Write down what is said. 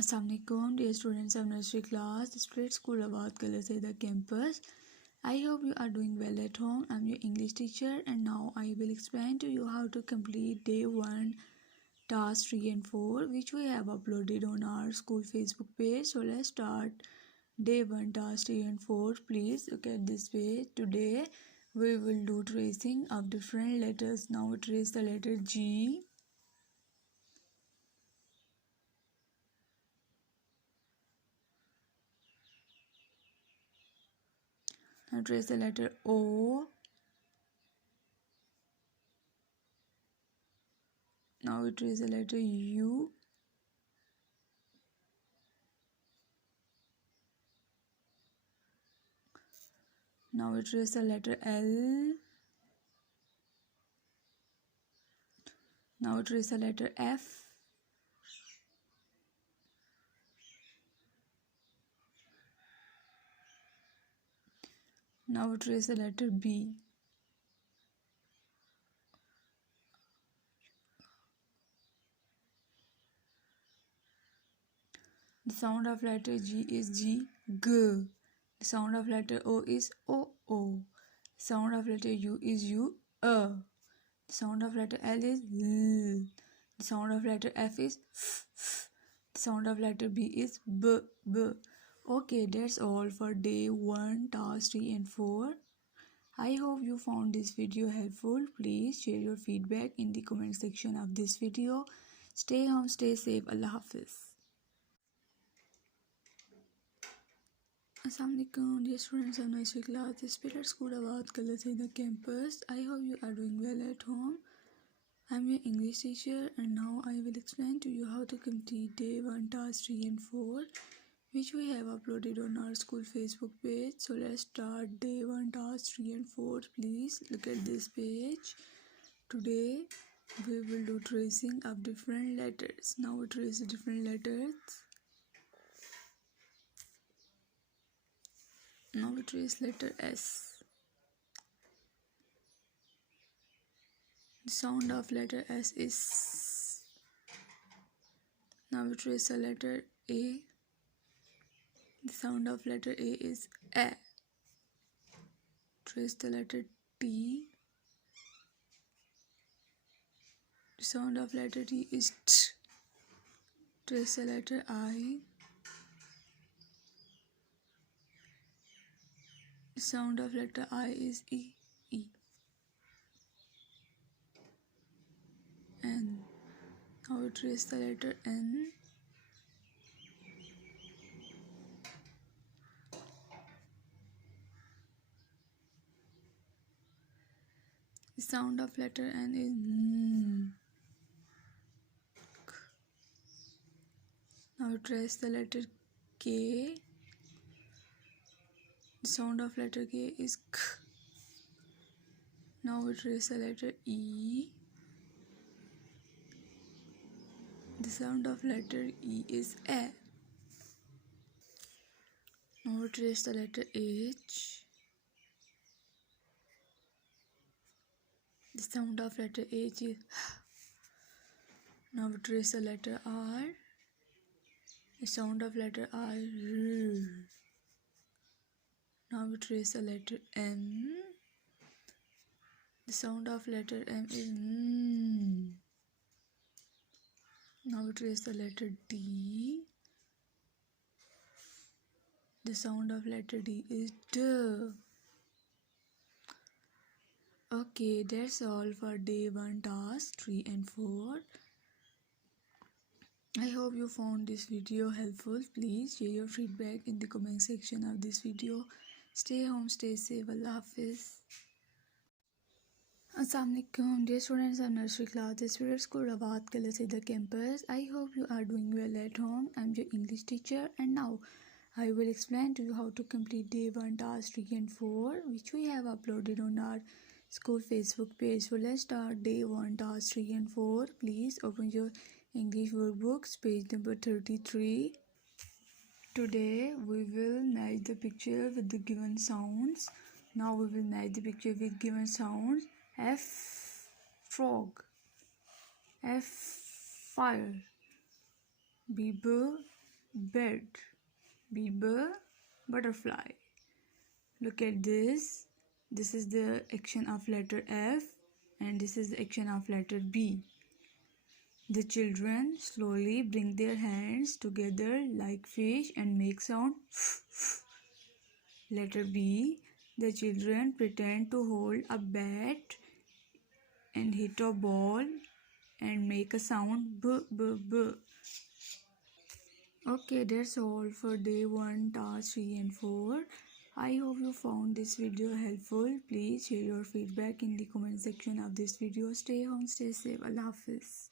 Assalamualaikum, dear students of nursery class. The Spirit School Awad Colors is the campus. I hope you are doing well at home. I'm your English teacher, and now I will explain to you how to complete day 1, task 3 and 4, which we have uploaded on our school Facebook page. So let's start day 1, task 3 and 4. Please look at this page. Today we will do tracing of different letters. Now trace the letter G. Now trace the letter O. Now we trace the letter U. Now we trace the letter L. Now we trace the letter F. Now we trace the letter B. The sound of letter G is G, G. The sound of letter O is O, O. The sound of letter U is U, A. The sound of letter L is L. The sound of letter F is F, F. The sound of letter B is B, B. Okay, that's all for day 1, task 3 and 4. I hope you found this video helpful. Please share your feedback in the comment section of this video. Stay home, stay safe. Allah Hafiz. Assalamualaikum, dear students of nursery class. The Spirit School Awad Colors in the campus. I hope you are doing well at home. I'm your English teacher, and now I will explain to you how to complete day 1, task 3 and 4, which we have uploaded on our school Facebook page. So let's start day 1, task 3 and 4. Please look at this page. Today we will do tracing of different letters. Now we trace the different letters. Now we trace letter S. The sound of letter S is. Now we trace the letter A. The sound of letter A is A. Trace the letter T. The sound of letter T is T. Trace the letter I. The sound of letter I is E. E. N. Now we trace the letter N. The sound of letter N is N. Now we trace the letter K. The sound of letter K is K. Now we trace the letter E. The sound of letter E is A. Now we trace the letter H. The sound of letter H is H. Now we trace the letter R. The sound of letter R is R. Now we trace the letter M. The sound of letter M is M. Now we trace the letter D. The sound of letter D is D. Okay, that's all for day 1, task 3 and 4. I hope you found this video helpful. Please share your feedback in the comment section of this video. Stay home, stay safe. Allah Hafiz. Assalamualaikum, dear students of nursery class. The Spirit School Awad Colors is the campus. I hope you are doing well at home. I'm your English teacher, and now I will explain to you how to complete day 1, task 3 and 4, which we have uploaded on our school Facebook page. So let's start day 1, task 3 and 4. Please open your English workbooks, page number 33. Today we will match the picture with the given sounds. Now we will match the picture with given sounds. F, frog. F, fire. B, bird. bed. B, butterfly. Look at this. This is the action of letter F and this is the action of letter B. The children slowly bring their hands together like fish and make sound. Letter B. The children pretend to hold a bat and hit a ball and make a sound b b b. Okay, that's all for day 1, task 3 and 4. I hope you found this video helpful. Please share your feedback in the comment section of this video. Stay home, stay safe. Allah Hafiz.